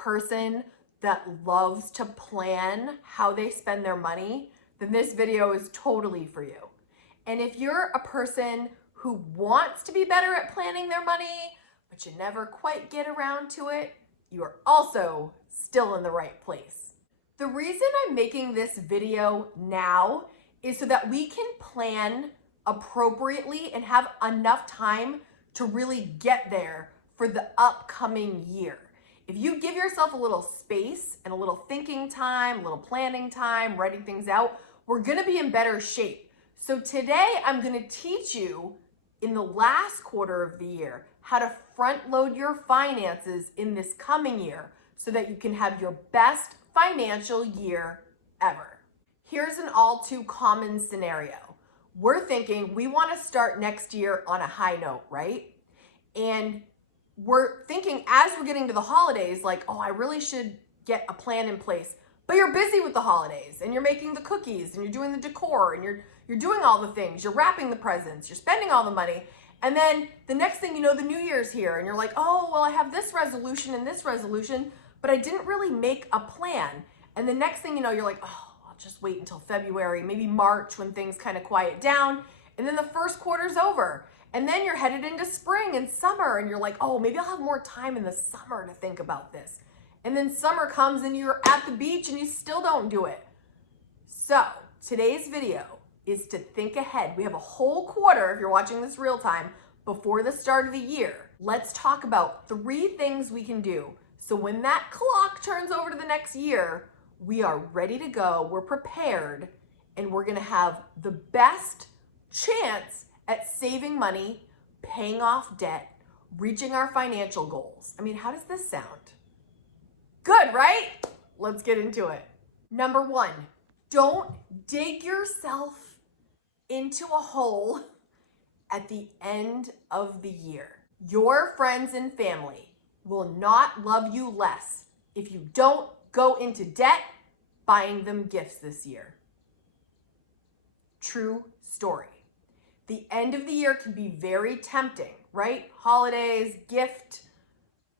person that loves to plan how they spend their money, then this video is totally for you. And if you're a person who wants to be better at planning their money, but you never quite get around to it, you are also still in the right place. The reason I'm making this video now is so that we can plan appropriately and have enough time to really get there for the upcoming year. If you give yourself a little space and a little thinking time, a little planning time, writing things out, we're gonna be in better shape. So today I'm gonna teach you in the last quarter of the year how to front load your finances in this coming year so that you can have your best financial year ever. Here's an all too common scenario. We're thinking we wanna start next year on a high note, right? And we're thinking as we're getting to the holidays, like, oh, I really should get a plan in place. But you're busy with the holidays and you're making the cookies and you're doing the decor and you're doing all the things. You're wrapping the presents, you're spending all the money. And then the next thing you know, the New Year's here and you're like, oh, well, I have this resolution and this resolution, but I didn't really make a plan. And the next thing you know, you're like, oh, I'll just wait until February, maybe March when things kind of quiet down. And then the first quarter's over. And then you're headed into spring and summer and you're like, oh, maybe I'll have more time in the summer to think about this. And then summer comes and you're at the beach and you still don't do it. So today's video is to think ahead. We have a whole quarter, if you're watching this real time, before the start of the year. Let's talk about 3 things we can do. So when that clock turns over to the next year, we are ready to go, we're prepared, and we're gonna have the best chance at saving money, paying off debt, reaching our financial goals. I mean, how does this sound? Good, right? Let's get into it. Number 1, don't dig yourself into a hole at the end of the year. Your friends and family will not love you less if you don't go into debt buying them gifts this year. True story. The end of the year can be very tempting, right? Holidays, gift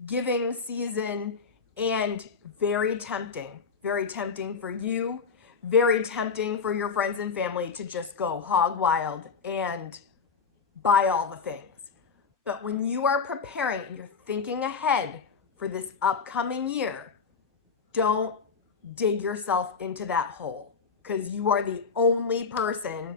giving season, and very tempting for you, very tempting for your friends and family to just go hog wild and buy all the things. But when you are preparing and you're thinking ahead for this upcoming year, don't dig yourself into that hole because you are the only person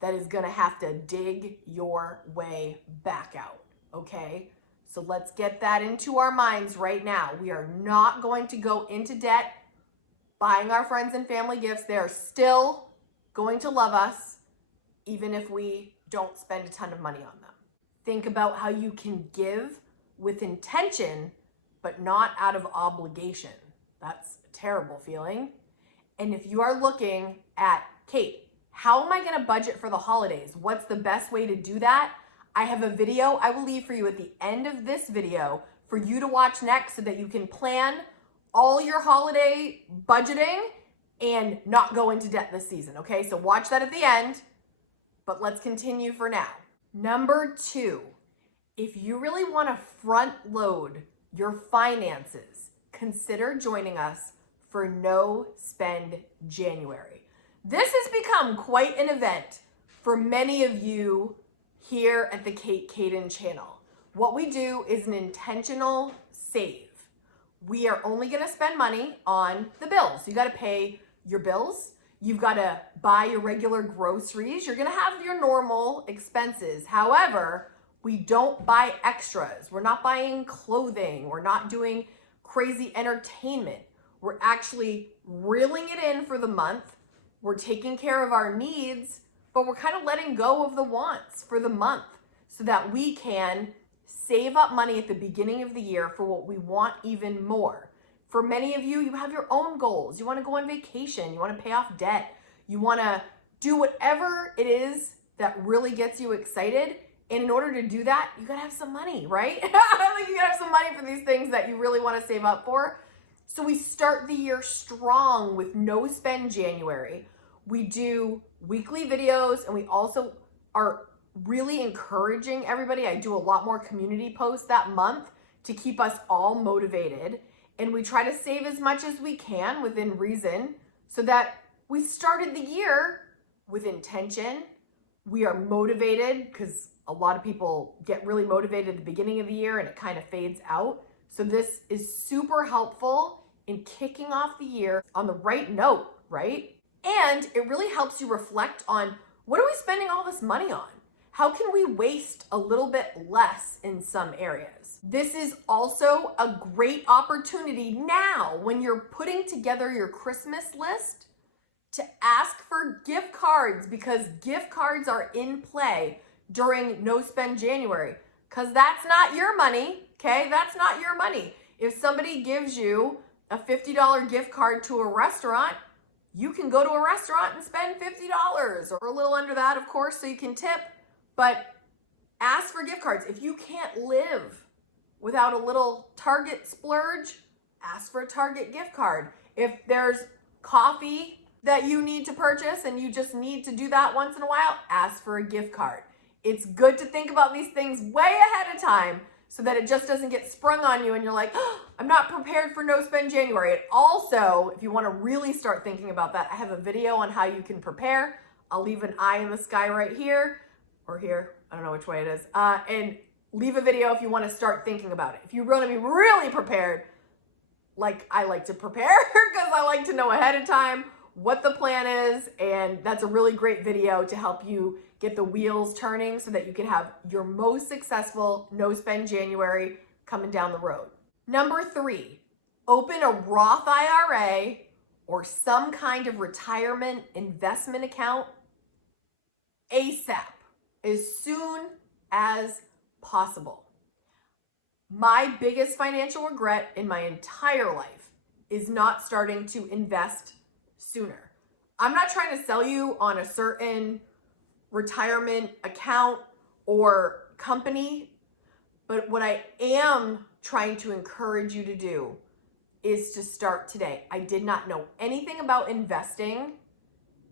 that is gonna have to dig your way back out, okay? So let's get that into our minds right now. We are not going to go into debt buying our friends and family gifts. They are still going to love us, even if we don't spend a ton of money on them. Think about how you can give with intention, but not out of obligation. That's a terrible feeling. And if you are looking at, Kate, how am I gonna budget for the holidays? What's the best way to do that? I have a video I will leave for you at the end of this video for you to watch next so that you can plan all your holiday budgeting and not go into debt this season, okay? So watch that at the end, but let's continue for now. Number 2, if you really wanna front load your finances, consider joining us for No Spend January. This has become quite an event for many of you here at the Kaden channel. What we do is an intentional save. We are only gonna spend money on the bills. You gotta pay your bills. You've gotta buy your regular groceries. You're gonna have your normal expenses. However, we don't buy extras. We're not buying clothing. We're not doing crazy entertainment. We're actually reeling it in for the month. We're taking care of our needs, but we're kind of letting go of the wants for the month so that we can save up money at the beginning of the year for what we want even more. For many of you, you have your own goals. You want to go on vacation. You want to pay off debt. You want to do whatever it is that really gets you excited. And in order to do that, you got to have some money, right? Like you got to have some money for these things that you really want to save up for. So we start the year strong with No Spend January. We do weekly videos and we also are really encouraging everybody. I do a lot more community posts that month to keep us all motivated. and we try to save as much as we can within reason so that we started the year with intention. We are motivated, because a lot of people get really motivated at the beginning of the year and it kind of fades out. So this is super helpful in kicking off the year on the right note, right? And it really helps you reflect on, what are we spending all this money on? How can we waste a little bit less in some areas? This is also a great opportunity now when you're putting together your Christmas list to ask for gift cards, because gift cards are in play during No Spend January, because that's not your money, okay? That's not your money. If somebody gives you a $50 gift card to a restaurant, you can go to a restaurant and spend $50 or a little under that, of course, so you can tip, but ask for gift cards. If you can't live without a little Target splurge, ask for a Target gift card. If there's coffee that you need to purchase and you just need to do that once in a while, ask for a gift card. It's good to think about these things way ahead of time so that it just doesn't get sprung on you and you're like, oh, I'm not prepared for No Spend January. And also, if you want to really start thinking about that, I have a video on how you can prepare. I'll leave an eye in the sky right here or here. I don't know which way it is. And leave a video if you want to start thinking about it. If you want to be really prepared, like I like to prepare because I like to know ahead of time what the plan is, and that's a really great video to help you get the wheels turning so that you can have your most successful No Spend January coming down the road. Number 3, open a Roth IRA or some kind of retirement investment account ASAP, as soon as possible. My biggest financial regret in my entire life is not starting to invest sooner. I'm not trying to sell you on a certain retirement account or company, but what I am trying to encourage you to do is to start today. I did not know anything about investing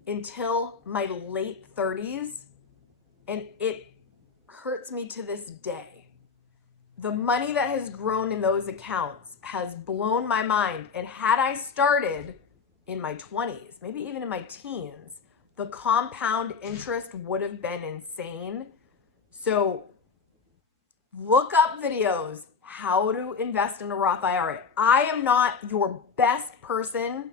until my late 30s, and it hurts me to this day. The money that has grown in those accounts has blown my mind, and had I started in my 20s, maybe even in my teens, the compound interest would have been insane. So look up videos, how to invest in a Roth IRA. I am not your best person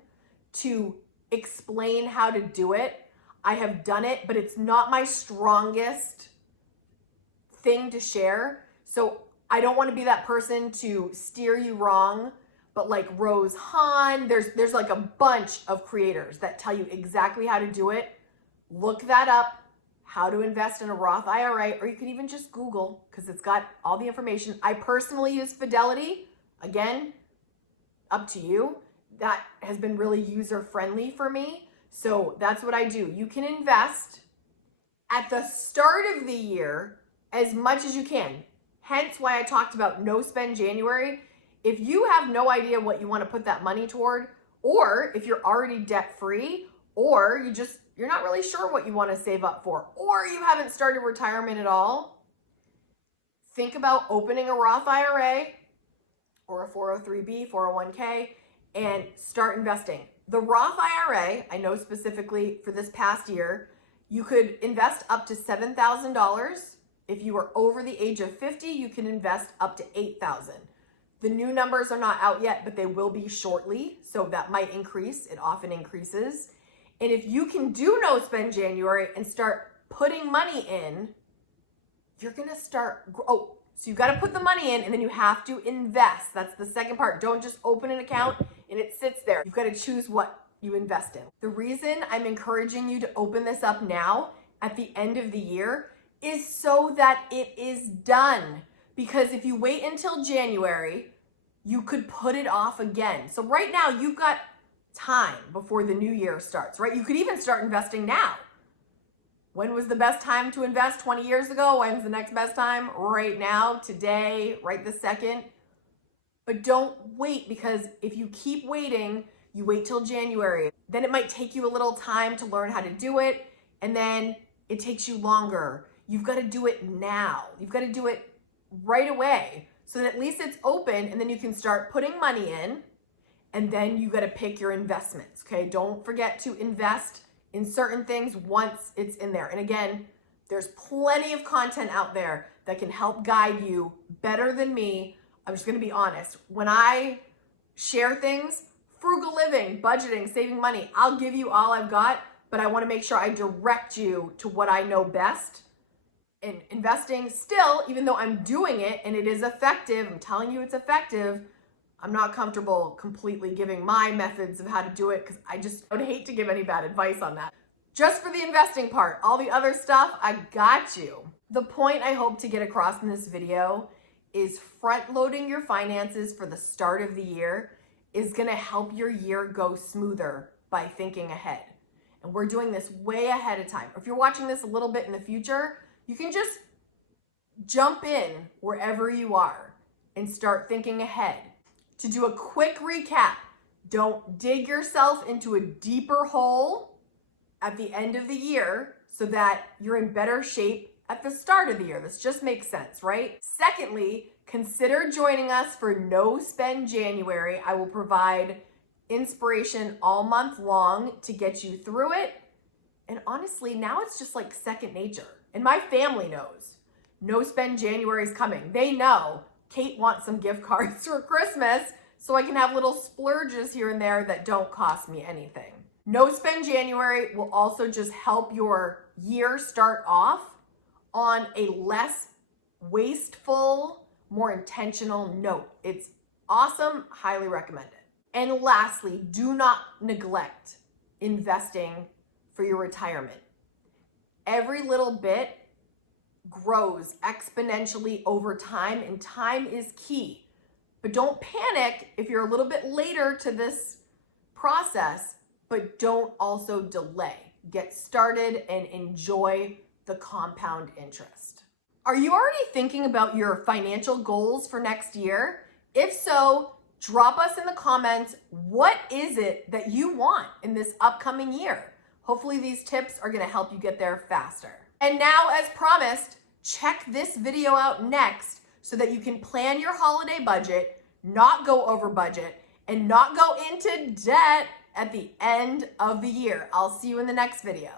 to explain how to do it. I have done it, but it's not my strongest thing to share. So I don't want to be that person to steer you wrong. But like Rose Hahn, there's like a bunch of creators that tell you exactly how to do it. Look that up, how to invest in a Roth IRA, or you can even just Google because it's got all the information. I personally use Fidelity. Again, up to you. That has been really user-friendly for me. So that's what I do. You can invest at the start of the year as much as you can. Hence why I talked about No Spend January. If you have no idea what you want to put that money toward, or if you're already debt-free, or you're not really sure what you want to save up for, or you haven't started retirement at all, think about opening a Roth IRA or a 403b, 401k, and start investing. The Roth IRA, I know specifically for this past year, you could invest up to $7,000. If you are over the age of 50, you can invest up to $8,000. The new numbers are not out yet, but they will be shortly, so that might increase. It often increases. And if you can do No Spend January and start putting money in, you're gonna start, so you've got to put the money in and then you have to invest. That's the second part. Don't just open an account and it sits there. You've got to choose what you invest in. The reason I'm encouraging you to open this up now at the end of the year is so that it is done. Because if you wait until January, you could put it off again. So right now you've got time before the new year starts, right? You could even start investing now. When was the best time to invest 20 years ago? When's the next best time? Right now, today, right this second. But don't wait, because if you keep waiting, you wait till January, then it might take you a little time to learn how to do it, and then it takes you longer. You've got to do it now. You've got to do it right away so that at least it's open, and then you can start putting money in, and then you got to pick your investments, okay? Don't forget to invest in certain things once it's in there. And again, there's plenty of content out there that can help guide you better than me. I'm just going to be honest. When I share things, frugal living, budgeting, saving money, I'll give you all I've got, but I want to make sure I direct you to what I know best. And investing still, even though I'm doing it and it is effective, I'm telling you it's effective, I'm not comfortable completely giving my methods of how to do it because I would hate to give any bad advice on that. Just for the investing part, all the other stuff, I got you. The point I hope to get across in this video is front-loading your finances for the start of the year is gonna help your year go smoother by thinking ahead. And we're doing this way ahead of time. If you're watching this a little bit in the future, you can just jump in wherever you are and start thinking ahead. To do a quick recap, don't dig yourself into a deeper hole at the end of the year so that you're in better shape at the start of the year. This just makes sense, right? Secondly, consider joining us for No Spend January. I will provide inspiration all month long to get you through it. And honestly, now it's just like second nature. And my family knows No Spend January is coming. They know Kate wants some gift cards for Christmas so I can have little splurges here and there that don't cost me anything. No Spend January will also just help your year start off on a less wasteful, more intentional note. It's awesome, highly recommend it. And lastly, do not neglect investing for your retirement. Every little bit grows exponentially over time, and time is key. But don't panic if you're a little bit later to this process, but don't also delay. Get started and enjoy the compound interest. Are you already thinking about your financial goals for next year? If so, drop us in the comments, what is it that you want in this upcoming year? Hopefully these tips are gonna help you get there faster. And now, as promised, check this video out next so that you can plan your holiday budget, not go over budget, and not go into debt at the end of the year. I'll see you in the next video.